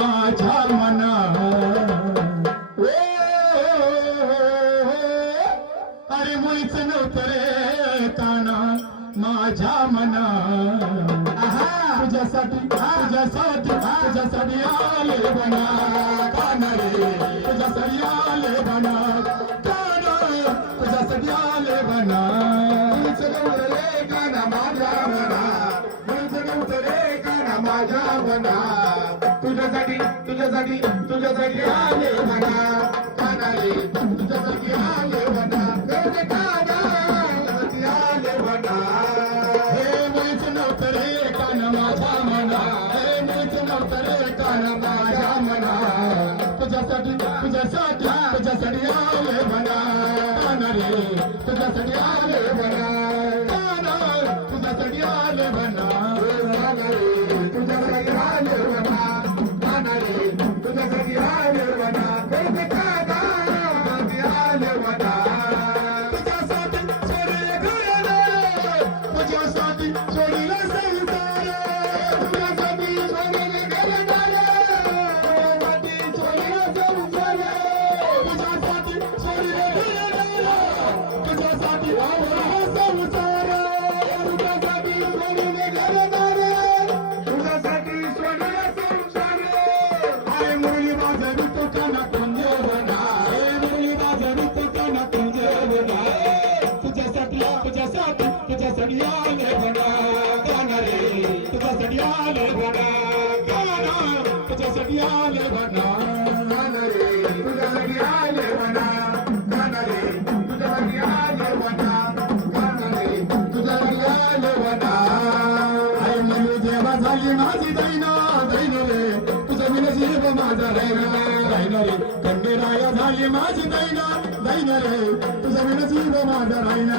माझ्या मना ओ, अरे मुळीच नव्हतं रे काना माझ्या मना तुझ्यासाठी तुझ्यासाठी तुझ्यासाठी आले बना काना रे. तुझ्यासाठी आले बना काना तुझ्यासाठी आले बना. मुळीच नव्हतं रे काना माझ्या मना मुळीच नव्हतं रे काना माझ्या मना तुझ्यासाठी तुझ्यासाठी तुझ्यासाठी आले म्हणा. काना तुझ्यासाठी आले तुझ्यासाठी आले बना काना रे तुझ्यासाठी आले बना काना रे तुझ्यासाठी आले बना काना रे तुझ्यासाठी आले बना अरे मनू जेव्हा झाली माझी दैना दैन रे तुझं मी नशीब माझा राहिना राहिना रे खंडेराया झाली माझी दैना दैन रे तुझं मी नशीब माझा राहिना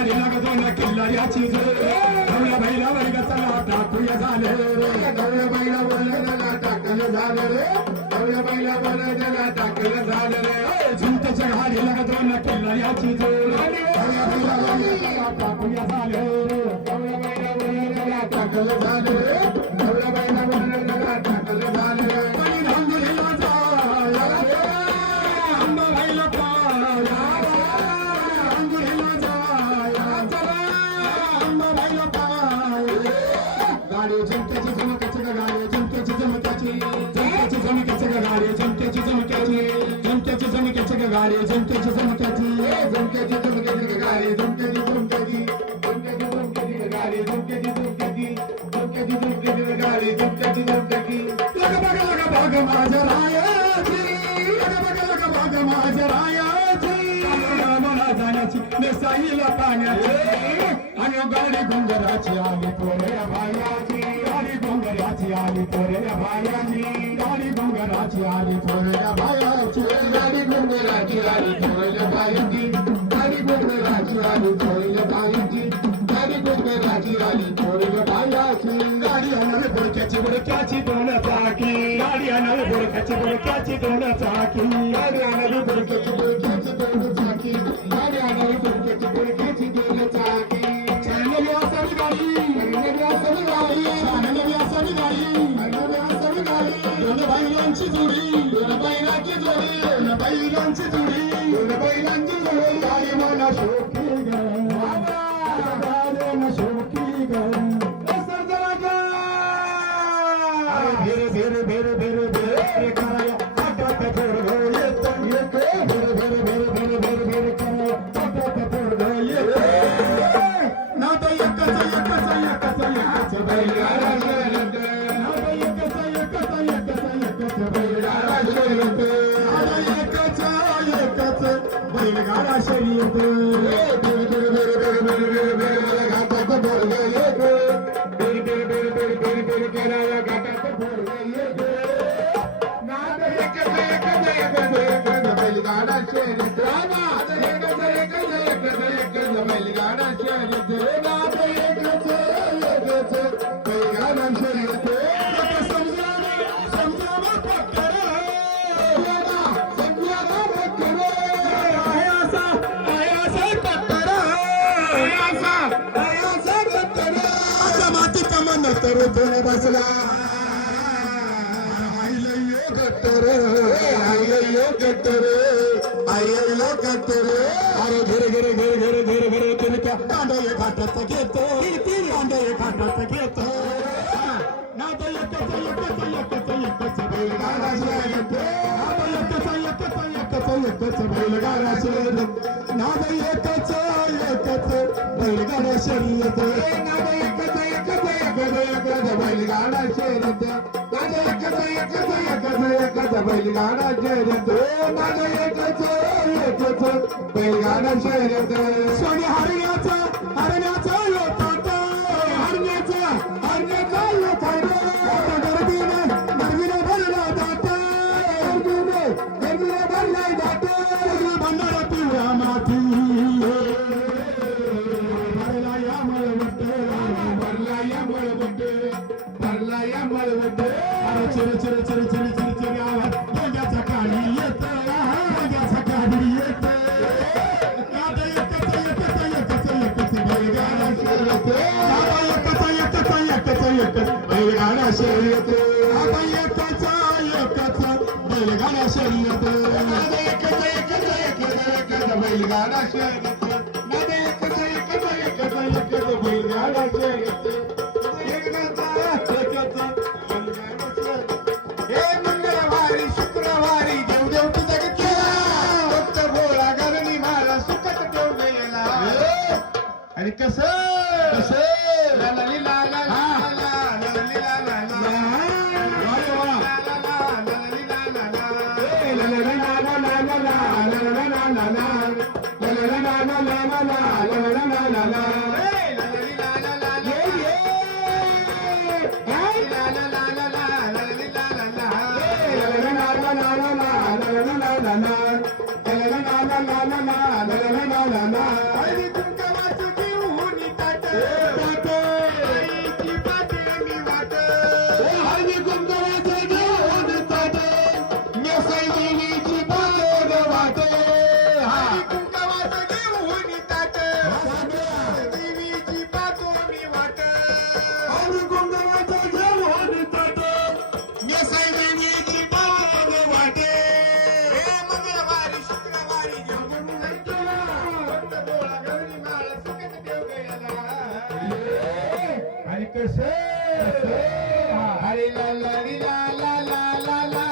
चिंतेच्या गाडी लागतो ना किल्लाऱ्याची गवळ्या बैला वर्ग चला टाकूया झाले रे. गवळ्या बैला वर्गाला टाकलं झालं रे. गवळ्या बैला वर्गाला टाकलं झालं रे. झुमतेच्या घाली लागतो ना किल्लाऱ्याची गवळ्या बैला वर्गाला टाकूया झाले रे. गवळ्या बैला वर्गाला टाकलं झुमक्याची ग गाडी झुमक्याची झुमक्याची झुमक्याची ग गाडी झुमक्याची झुमक्याची झुमक्याची ग गाडी झुमक्याची झुमक्याची झुमक्याची ग गाडी झुमक्याची झुमक्याची झुमक्याची ग गाडी झुमक्याची झुमक्याची लग बघ लग बघ माझ्या रायाची लग बघ लग बघ माझ्या रायाची मला जाण्याची नेसाईला पाण्याची आणि गाडी गोंगराची आली पोरे भायाची. भोंगराची आली थोरल्या भायाची लाडी भोंगराची आली थोरल्या भायाची लाडी भोंगराची आली थोरल्या भायाची लाडी भोंगराची आली थोरल्या भायाची लाडी भोंगराची आली थोरल्या भायाची लाडी हनवे बुडक्याची बुडक्याची दोन चाकी. लाडी हनवे बुडक्याची बुडक्याची दोन चाकी. लाडी हनवे बुडक्याची बुडक्याची दोन चाकी. लाडी हनवे बुडक्याची बुडक्याची లంచి తుడి ఎనభై లంచి తుడి ఎనభై లంచి తుడి ఎనభై లంచి తుడి காட்டாத்த போடுங்க கட்டருத்தன பசலா ஐயோ கட்டரு ஐயோ கட்டரு ஐயோ கட்டரு அரே கிரு கிரு கிரு கிரு கிரு கிரு திருக்க தாண்டைய காட்டத்தை கேத்தோ தாண்டைய காட்டத்தை கேத்தோ बैलगाडा शर्यत नाद एकच एकच बैलगाडा शर्यत नाद एकच बैलगाडाचे रथ माझ्या एकच एकच एकच एकच बैलगाडाचे रथ माझ्या एकच एकच बैलगाडाचे रथ सोने हरण्याचा बैलगाडा शर्यत. आता एकच एकच बैलगाडा शर्यत. बैलगाडा शर्यत. Hare la la la la la la la.